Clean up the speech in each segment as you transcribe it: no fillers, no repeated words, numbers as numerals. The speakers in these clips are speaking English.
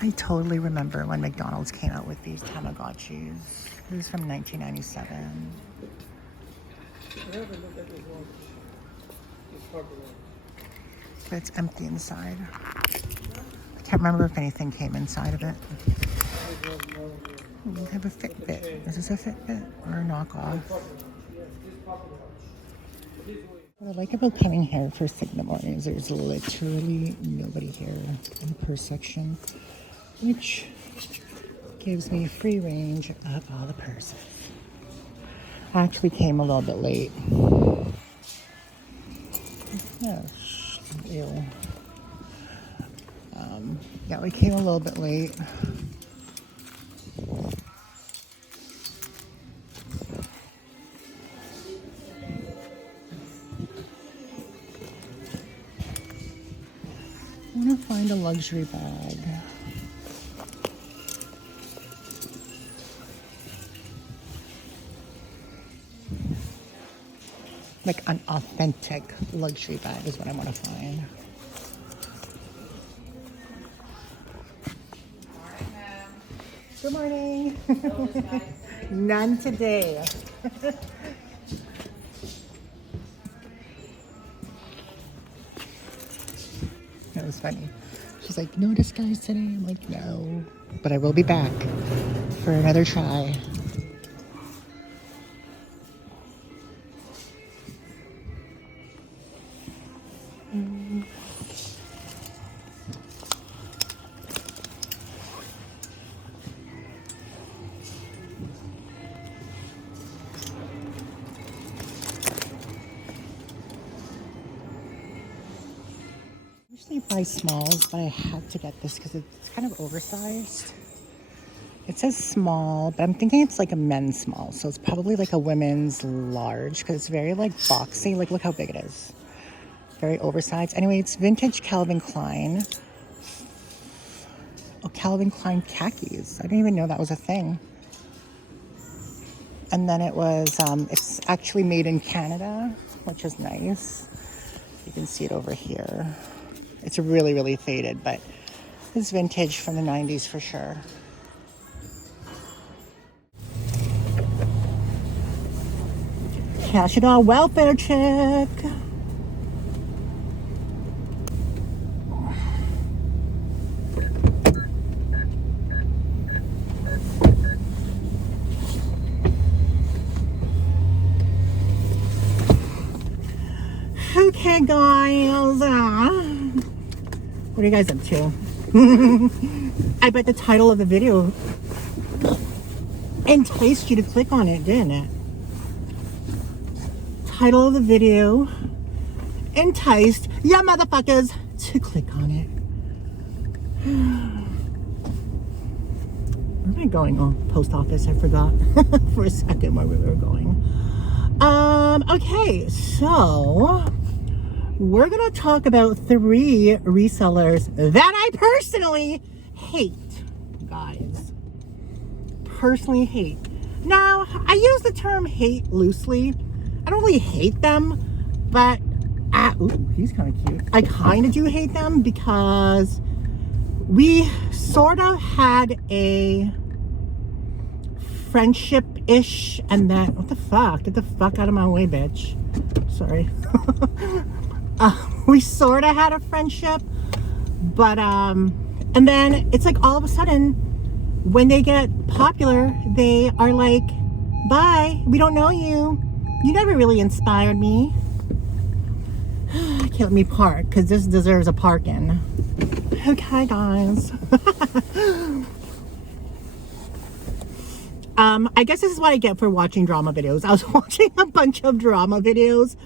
I totally remember when McDonald's came out with these Tamagotchis. This is from 1997. But it's empty inside. I can't remember if anything came inside of it. We have a Fitbit. Is this a Fitbit or a knockoff? What I like about coming here first thing in the morning is there's literally nobody here in the purse section, which gives me free range of all the purses. I actually came a little bit late. Oh, ew. Yeah, we came a little bit late. I want to find a luxury bag. Like an authentic luxury bag is what I want to find. Good morning. None today. That was funny. She's like, no disguise today. I'm like, no. But I will be back for another try. Usually buy smalls, but I had to get this because it's kind of oversized. It says small, but I'm thinking it's like a men's small, so it's probably like a women's large because it's very like boxy. Like, look how big it is. Very oversized. Anyway, it's vintage Calvin Klein. Oh, Calvin Klein khakis. I didn't even know that was a thing. And then it was, it's actually made in Canada, which is nice. You can see it over here. It's really, really faded, but it's vintage from the 90s for sure. Cash it on welfare check. Okay, guys. What are you guys up to? I bet the title of the video enticed you to click on it, didn't it? Title of the video enticed ya motherfuckers to click on it. Where am I going? Oh, post office. I forgot for a second where we were going. Okay, so we're gonna talk about 3 resellers that I personally hate, guys. Personally hate. Now, I use the term hate loosely. I don't really hate them, but ooh, he's kind of cute. I kind of do hate them because we sort of had a friendship-ish, and then what the fuck? Get the fuck out of my way, bitch. Sorry. We sort of had a friendship, but and then it's like all of a sudden when they get popular, they are like, bye, we don't know you. You never really inspired me. Can't let me park because this deserves a parking. Okay, guys. I guess this is what I get for watching drama videos. I was watching a bunch of drama videos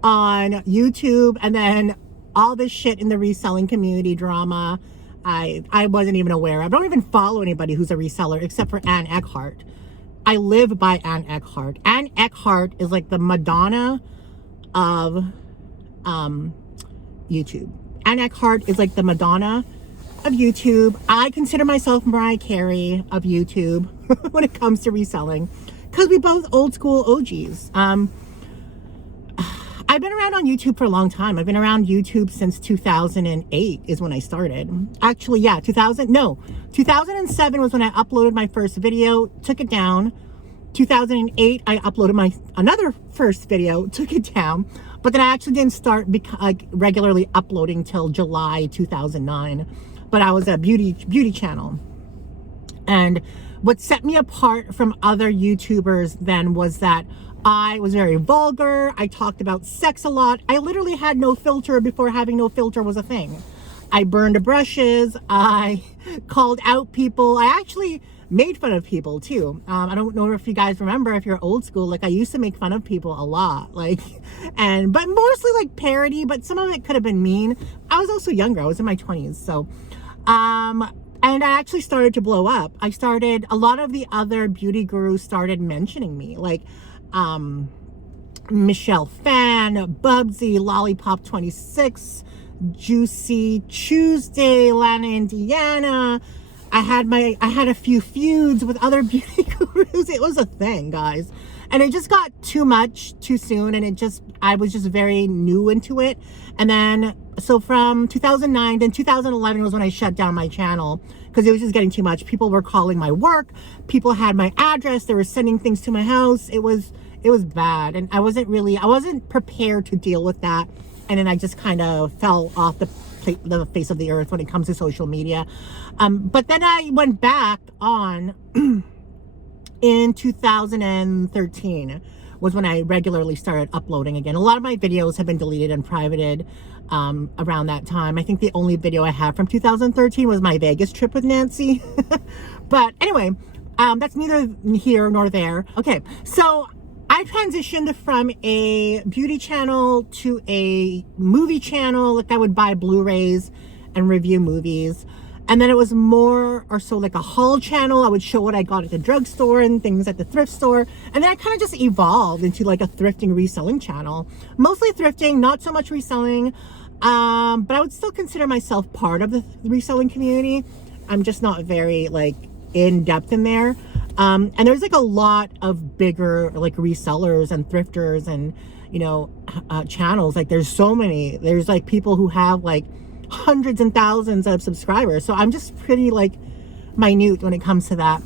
on YouTube, and then all this shit in the reselling community drama I wasn't even aware of. I don't even follow anybody who's a reseller except for Ann Eckhart. I live by Ann Eckhart. Ann Eckhart is like the Madonna of YouTube. Ann Eckhart is like the Madonna of YouTube. I consider myself Mariah Carey of YouTube when it comes to reselling, because we both old school OGs. I've been around on YouTube for a long time. I've been around YouTube since 2008 is when I started. Actually, yeah, 2007 was when I uploaded my first video, took it down. 2008, I uploaded my another first video, took it down. But then I actually didn't start regularly uploading till July 2009. But I was a beauty channel. And what set me apart from other YouTubers then was that I was very vulgar. I talked about sex a lot. I literally had no filter before having no filter was a thing. I burned brushes. I called out people. I actually made fun of people too. I don't know if you guys remember, if you're old school, like I used to make fun of people a lot, like, but mostly like parody, but some of it could have been mean. I was also younger. I was in my 20s. So, and I actually started to blow up. A lot of the other beauty gurus started mentioning me, like, Michelle Fan, Bubsy, Lollipop 26, Juicy Tuesday, Lana Indiana. I had a few feuds with other beauty gurus. It was a thing, guys. And it just got too much too soon. And I was just very new into it. And then, so from 2009, then 2011 was when I shut down my channel because it was just getting too much. People were calling my work. People had my address. They were sending things to my house. It was bad. And I wasn't prepared to deal with that. And then I just kind of fell off the face of the earth when it comes to social media. But then I went back on in 2013 was when I regularly started uploading again. A lot of my videos have been deleted and privated around that time. I think the only video I have from 2013 was my Vegas trip with Nancy. But anyway, that's neither here nor there. Okay, so I transitioned from a beauty channel to a movie channel. Like I would buy Blu-rays and review movies. And then it was more or so like a haul channel. I would show what I got at the drugstore and things at the thrift store. And then I kind of just evolved into like a thrifting reselling channel. Mostly thrifting, not so much reselling. But I would still consider myself part of the reselling community. I'm just not very like in depth in there. And there's like a lot of bigger like resellers and thrifters and, you know, channels. Like there's so many. There's like people who have like hundreds and thousands of subscribers. So I'm just pretty like minute when it comes to that.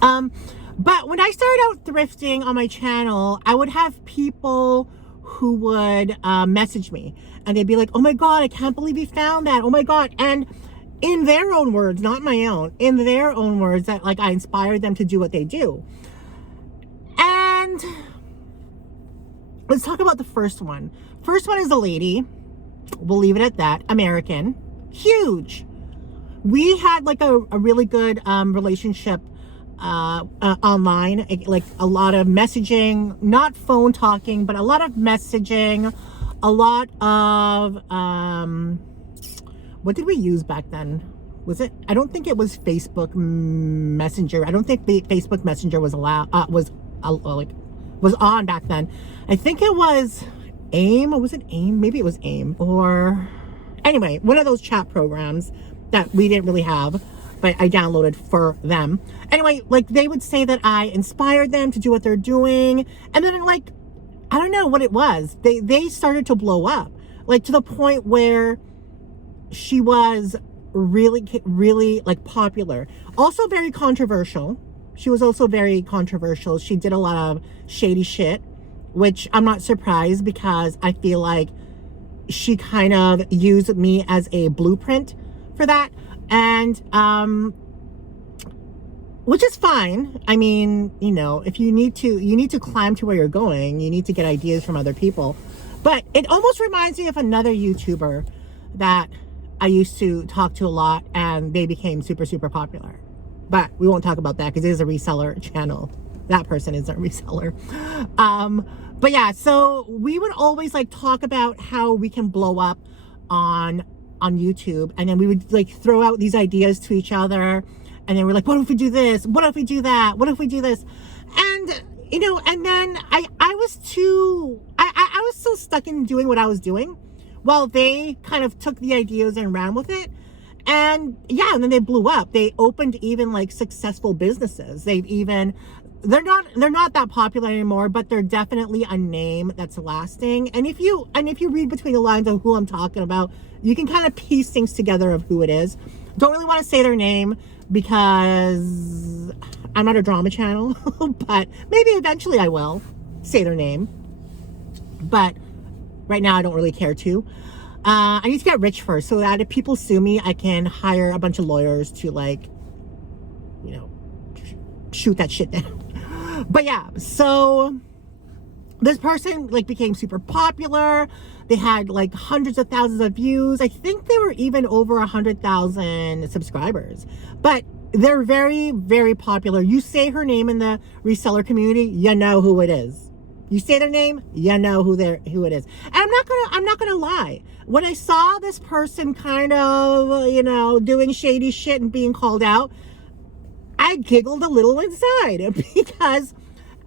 But when I started out thrifting on my channel, I would have people who would message me and they'd be like, oh my God, I can't believe you found that. Oh my God. And in their own words, not my own, in their own words, that like I inspired them to do what they do. And let's talk about the first one. First one is a lady. We'll leave it at that. American. Huge. We had like a really good relationship online. Like a lot of messaging, not phone talking, but a lot of messaging, a lot of what did we use back then? Was it? I don't think it was Facebook Messenger. I don't think the Facebook Messenger was was on back then. I think it was AIM, or was it AIM? Maybe it was AIM, or anyway, one of those chat programs that we didn't really have, but I downloaded for them. Anyway, like they would say that I inspired them to do what they're doing, and then like I don't know what it was. They started to blow up, like to the point where she was really like popular. Also very controversial. She was also very controversial. She did a lot of shady shit, which I'm not surprised because I feel like she kind of used me as a blueprint for that. And which is fine. I mean, you know, if you need to climb to where you're going, you need to get ideas from other people. But it almost reminds me of another YouTuber that I used to talk to a lot, and they became super popular. But we won't talk about that because it is a reseller channel. That person is a reseller. But yeah, so we would always like talk about how we can blow up on YouTube, and then we would like throw out these ideas to each other, and then we're like, what if we do this? What if we do that? What if we do this? And you know, and then I was still stuck in doing what I was doing, while they kind of took the ideas and ran with it. And yeah, and then they blew up. They opened even like successful businesses. They're not that popular anymore, but they're definitely a name that's lasting. And if you read between the lines of who I'm talking about, you can kind of piece things together of who it is. Don't really want to say their name because I'm not a drama channel, but maybe eventually I will say their name. But right now I don't really care to. I need to get rich first so that if people sue me, I can hire a bunch of lawyers to, like, you know, shoot that shit down. But yeah, so this person, like, became super popular. They had like hundreds of thousands of views. I think they were even over 100,000 subscribers. But they're very, very popular. You say her name in the reseller community, you know who it is. You say their name, you know who it is. And I'm not gonna lie. When I saw this person kind of, you know, doing shady shit and being called out, I giggled a little inside because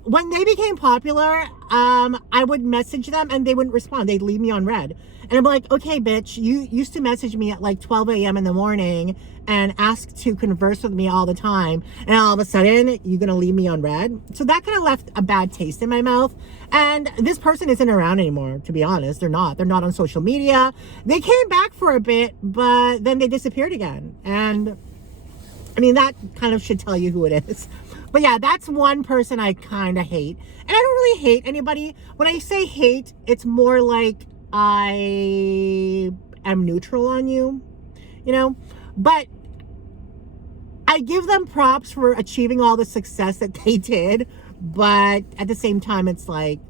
when they became popular, I would message them and they wouldn't respond. They'd leave me on red. And I'm like, okay, bitch, you used to message me at like 12 a.m. in the morning and ask to converse with me all the time. And all of a sudden, you're going to leave me on red. So that kind of left a bad taste in my mouth. And this person isn't around anymore, to be honest. They're not on social media. They came back for a bit, but then they disappeared again. And I mean, that kind of should tell you who it is. But yeah, that's one person I kind of hate. And I don't really hate anybody. When I say hate, it's more like I am neutral on you, you know? But I give them props for achieving all the success that they did. But at the same time, it's like,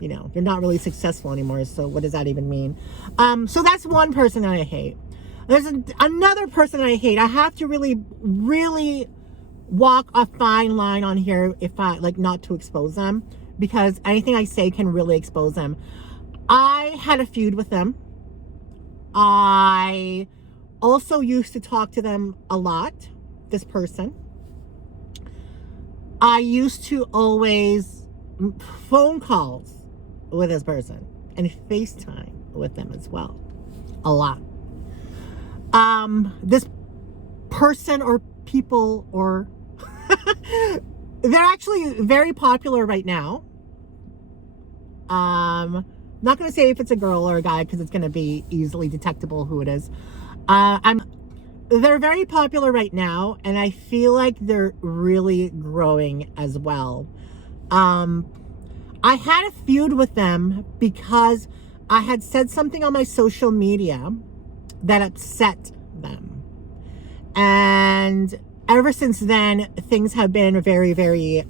you know, they're not really successful anymore. So what does that even mean? So that's one person that I hate. There's another person that I hate. I have to really, really walk a fine line on here if I, like, not to expose them, because anything I say can really expose them. I had a feud with them. I also used to talk to them a lot, this person. I used to always phone calls with this person and FaceTime with them as well. A lot. This person or people or they're actually very popular right now. Not going to say if it's a girl or a guy because it's going to be easily detectable who it is. They're very popular right now, and I feel like they're really growing as well. I had a feud with them because I had said something on my social media that upset them. And ever since then, things have been very, very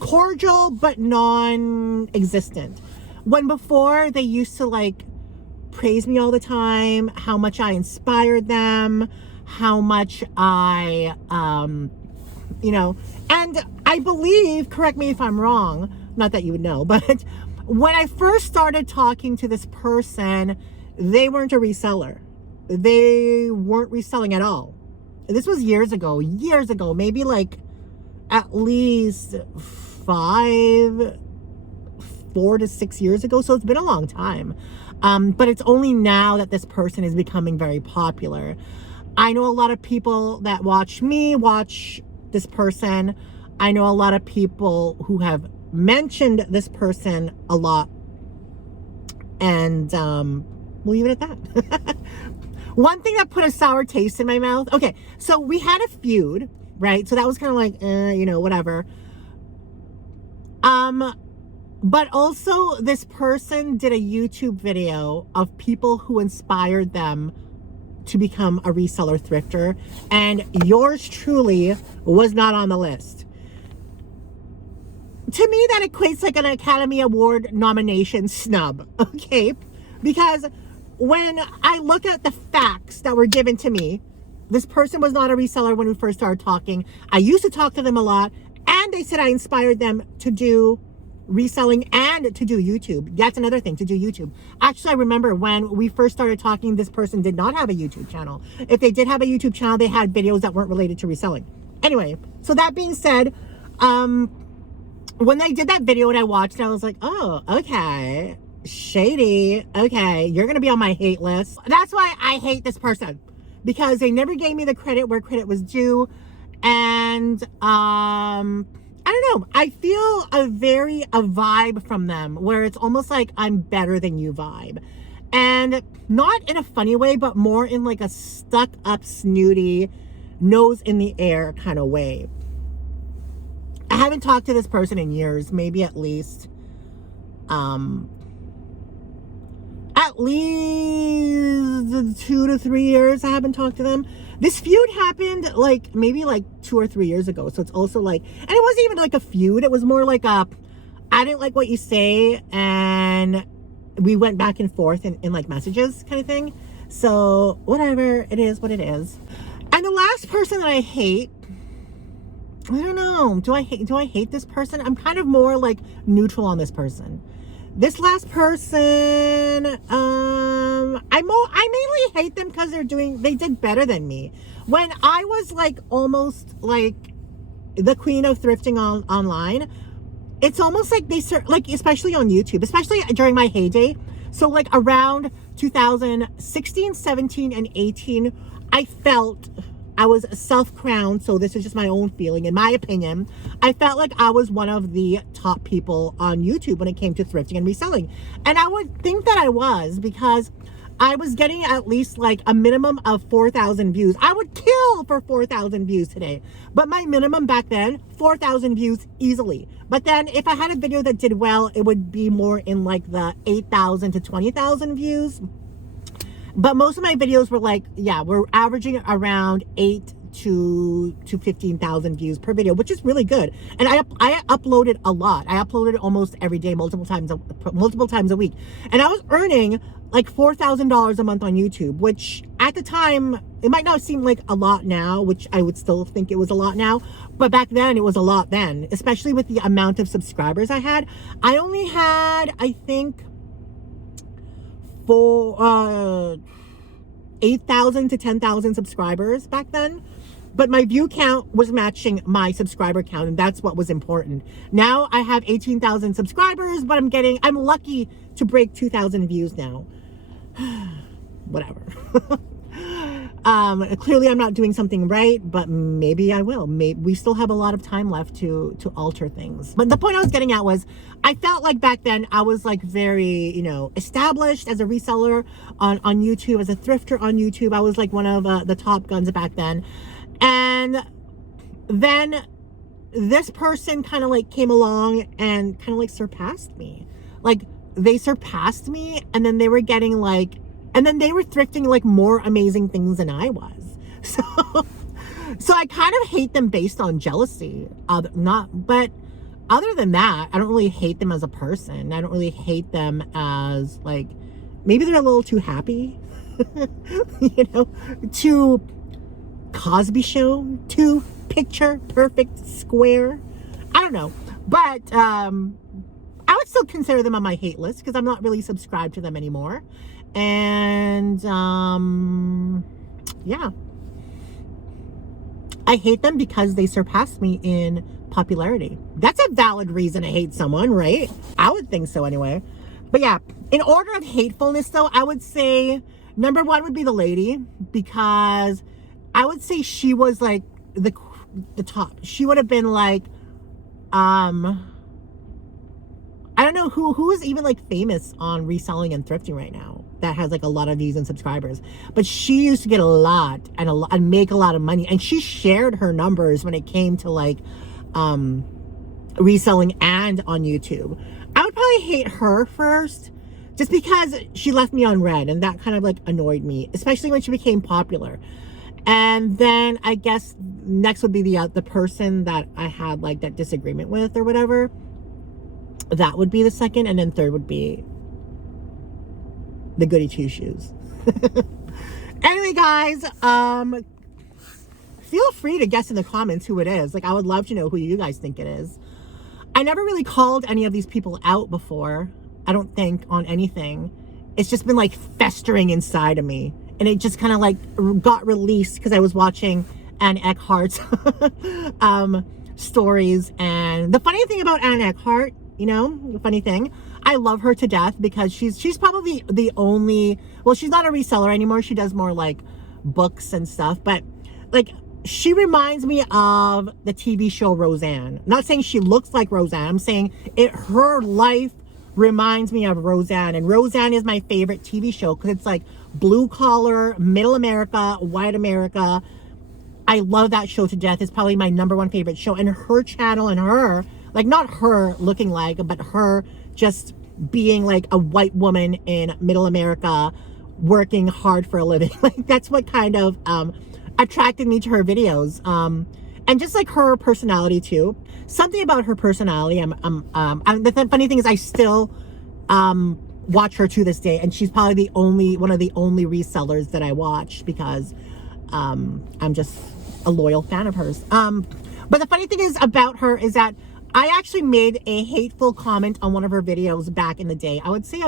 cordial, but non-existent. When before, they used to, like, praise me all the time, how much I inspired them, how much I, you know, and I believe, correct me if I'm wrong, not that you would know, but when I first started talking to this person, they weren't a reseller. They weren't reselling at all. This was years ago, maybe like at least 4 to 6 years ago. So it's been a long time. But it's only now that this person is becoming very popular. I know a lot of people that watch me watch this person. I know a lot of people who have mentioned this person a lot. And we'll leave it at that. One thing that put a sour taste in my mouth. Okay, so we had a feud, right? So that was kind of like, you know, whatever. But also this person did a YouTube video of people who inspired them to become a reseller thrifter. And yours truly was not on the list. To me, that equates like an Academy Award nomination snub, okay? Because when I look at the facts that were given to me, this person was not a reseller when we first started talking. I used to talk to them a lot, and they said I inspired them to do reselling and to do YouTube. That's another thing, to do YouTube. Actually, I remember when we first started talking, this person did not have a YouTube channel. If they did have a YouTube channel, they had videos that weren't related to reselling. Anyway, so that being said, when they did that video and I watched it, I was like, oh, okay, shady. Okay, you're gonna be on my hate list. That's why I hate this person, because they never gave me the credit where credit was due. And I don't know, I feel a vibe from them where it's almost like I'm better than you vibe. And not in a funny way, but more in like a stuck up, snooty, nose in the air kind of way. I haven't talked to this person in years, maybe at least 2 to 3 years I haven't talked to them. This feud happened like maybe like 2 or 3 years ago. So it's also like, and it wasn't even like a feud. It was more like I didn't like what you say, and we went back and forth in like messages kind of thing. So whatever, it is what it is. And the last person that I hate, I don't know, do I hate this person? I'm kind of more like neutral on this person. This last person, I mainly hate them because they did better than me. When I was like almost like the queen of thrifting online, it's almost like like, especially on YouTube, especially during my heyday. So like around 2016, 17, and 18, I felt I was self-crowned, so this is just my own feeling. In my opinion, I felt like I was one of the top people on YouTube when it came to thrifting and reselling. And I would think that I was, because I was getting at least like a minimum of 4,000 views. I would kill for 4,000 views today. But my minimum back then, 4,000 views easily. But then if I had a video that did well, it would be more in like the 8,000 to 20,000 views. But most of my videos were like, yeah, we're averaging around 8 to 15,000 views per video, which is really good. And I uploaded a lot. I uploaded almost every day, multiple times a week. And I was earning like $4,000 a month on YouTube, which at the time, it might not seem like a lot now, which I would still think it was a lot now. But back then, it was a lot then, especially with the amount of subscribers I had. I only had, I think, 8,000 to 10,000 subscribers back then, but my view count was matching my subscriber count, and that's what was important. Now I have 18,000 subscribers, but I'm lucky to break 2,000 views now. Whatever. Clearly I'm not doing something right, but maybe I will. We still have a lot of time left to alter things. But the point I was getting at was, I felt like back then I was like very, established as a reseller on YouTube, as a thrifter on YouTube. I was like one of the top guns back then. And then this person kind of like came along and kind of like surpassed me. Like they surpassed me, and then they were getting like, and then they were thrifting like more amazing things than I was. So I kind of hate them based on jealousy. But other than that, I don't really hate them as a person. I don't really hate them as like, maybe they're a little too happy, too Cosby Show, too picture perfect square. I don't know. But I would still consider them on my hate list because I'm not really subscribed to them anymore. And yeah, I hate them because they surpassed me in popularity. That's a valid reason to hate someone, right? I would think so anyway. But yeah, in order of hatefulness though, I would say number one would be the lady, because I would say she was like the top. She would have been like, I don't know who is even like famous on reselling and thrifting right now that has like a lot of views and subscribers, but she used to get a lot and make a lot of money, and she shared her numbers when it came to like reselling and on YouTube. I would probably hate her first, just because she left me on red, and that kind of like annoyed me, especially when she became popular. And then I guess next would be the person that I had like that disagreement with or whatever. That would be the second, and then third would be the goody two shoes. Anyway, guys, feel free to guess in the comments who it is. Like, I would love to know who you guys think it is. I never really called any of these people out before, I don't think, on anything. It's just been like festering inside of me, and it just kind of like got released because I was watching Ann Eckhart's stories. And the funny thing about Ann Eckhart, the funny thing, I love her to death because she's probably the only, well, she's not a reseller anymore. She does more like books and stuff, but like she reminds me of the TV show Roseanne. Not saying she looks like Roseanne. I'm saying her life, reminds me of Roseanne. And Roseanne is my favorite TV show because it's like blue collar, middle America, white America. I love that show to death. It's probably my #1 favorite show. And her channel and her, like, not her looking like, but her just being like a white woman in middle America working hard for a living. Like, that's what kind of attracted me to her videos. And just like her personality too. Something about her personality. The funny thing is I still watch her to this day, and she's probably one of the only resellers that I watch because I'm just a loyal fan of hers. But the funny thing is about her is that I actually made a hateful comment on one of her videos back in the day. I would say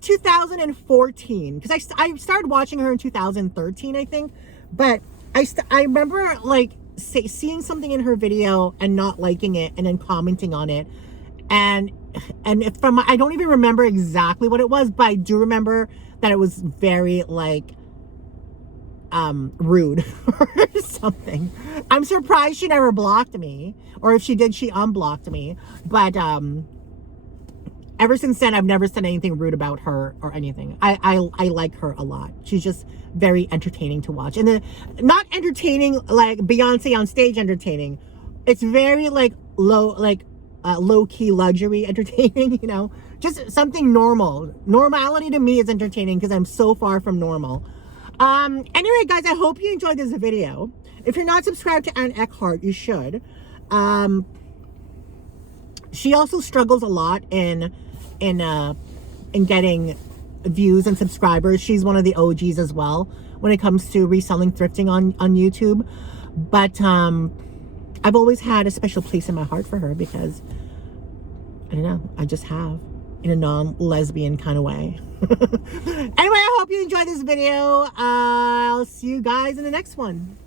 2014, because I started watching her in 2013, I think. But I remember like seeing something in her video and not liking it, and then commenting on it. And I don't even remember exactly what it was, but I do remember that it was very like rude or something. I'm surprised she never blocked me, or if she did, she unblocked me. But ever since then, I've never said anything rude about her or anything. I like her a lot. She's just very entertaining to watch, and not entertaining like Beyonce on stage entertaining. It's very like low-key luxury entertaining, you know, just something normal. Normality to me is entertaining because I'm so far from normal. Anyway, guys, I hope you enjoyed this video. If you're not subscribed to Ann Eckhart, you should. She also struggles a lot in getting views and subscribers. She's one of the OGs as well when it comes to reselling thrifting on YouTube. But I've always had a special place in my heart for her because, I don't know, I just have, in a non-lesbian kind of way. Anyway, I hope you enjoyed this video. I'll see you guys in the next one.